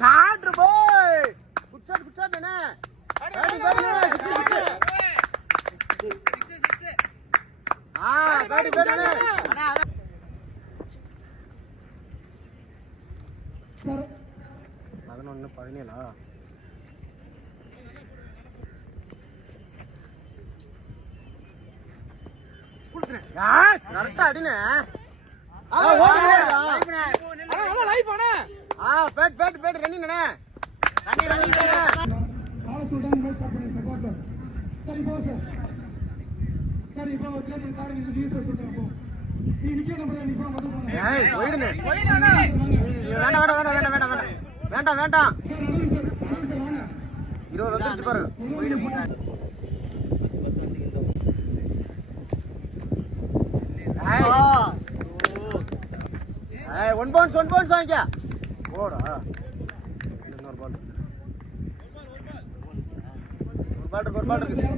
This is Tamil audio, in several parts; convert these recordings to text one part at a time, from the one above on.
ஷாட் பாய் குட் ஷாட் என்ன பேட்டிங் பேட்டிங் அண்ணா 11 17 குடுத்துறேன் கரெக்ட்டா அடினே பேட் ரன்னிங் அண்ணா ரன்னிங் ஆல் சுல்தான் மேட்ச் ஸ்டார்ட் பண்ணி சப்போர்ட் சரி போ சார் சரி இப்போ கேட் கார் நீங்க யூஸ் பண்ணிட்டு போ நீ விக்கெட் நம்பர் நீ போ வந்து ஏய் போயிடுனே வேண்டாம் 20 வந்துருச்சு பாரு போயிடு போட்டான் ஏய் 1 பவுன்ஸ் வாங்க போடா இன்னொரு பால் ஒரு பால் இருக்கு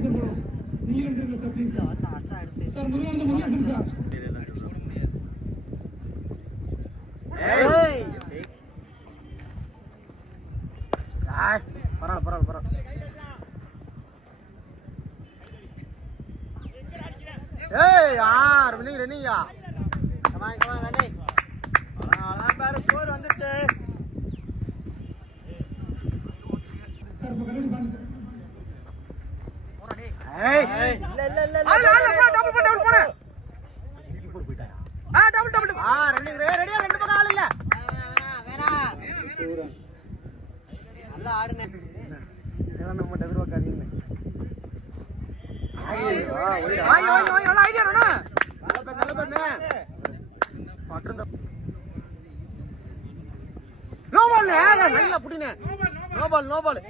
நீ ரெண்டு ப்ளீஸ் சார் முருகன் சார் ஏய் பரவாயில்ல ஏய் யார் ரன்னிங்கா கமான் ரன்னிங் அதான் பாரு ஸ்கோர் வந்துருச்சு சார் பக்கத்துல பாருங்க ஏய் இல்ல டபுள் போடு கீப்பர் போய்ட்டாரா டபுள் ரன்னிங் ரெடியா ரெண்டு பக்கம் ஆள் இல்ல வேணா நல்லா ஆடுனே இதெல்லாம் நம்ம எதிர்பார்க்காதீங்க நல்ல ஐடியா நல்ல பேட்னே பட்றந்த நோ பால் நல்லா புடினே no ball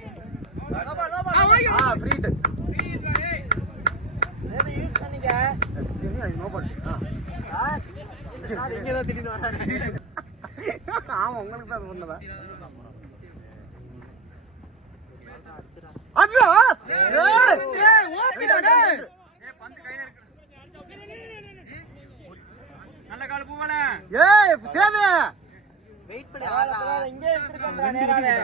free hit Sethu use பண்ணீங்க நோ பால் இங்க தான் திடீர்னு வரானே ஆமா உங்களுக்கு தான் சொன்னதா அடிடா ஏய் ஓபிடா டேய் பந்து கையில இருக்கு நல்ல கால் பூவல ஏய் சேது வெயிட் பண்ணி ஆளா இங்கே எடுத்துக்கறா நேராவே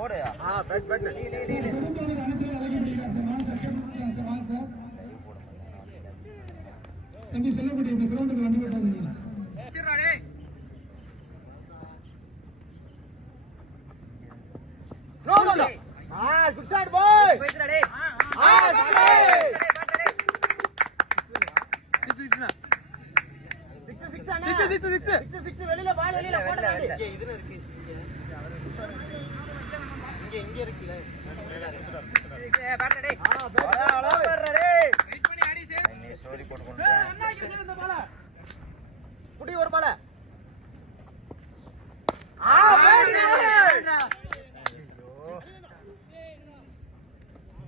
ஓடுயா பேட் தம்பி செல்லப்படி இந்த கிரவுண்டுக்கு வண்டி ஓட்டாதீங்க வெச்சிரா டேய் நோ குட் ஷாட் பாய் வெச்சிரா டேய் சிக்ஸ் வெளியில பால் வெளியில போடாதே இதுல இருக்கு இங்க இருக்குல பேட் டேய் பேட் டேய் வெயிட் பண்ணி அடி சே நீ ஸ்டோரி போட்டு கொண்டு அண்ணா இங்க இந்த பால புடி ஒரு பால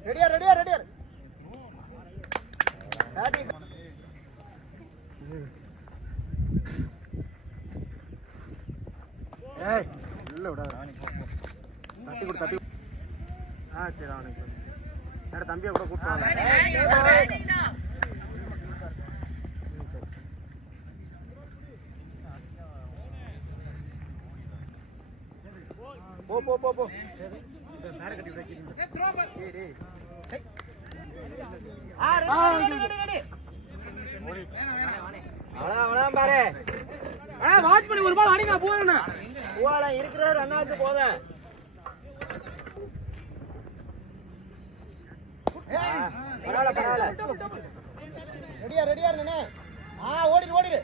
ரெடியா பேட்டிங் ஏய் இல்ல விட தட்டி கொடு சரி அவனுக்கு வேற தம்பியை கூட கூப்பிட்டு போ மேல கட்டி பாரு வாட்ச் பண்ணி ஒரு பால் அடிங்க போதுண்ணா போலாம் இருக்கிற ரன்னாச்சு போதும் ரெடியா இருந்தே ஓடிடு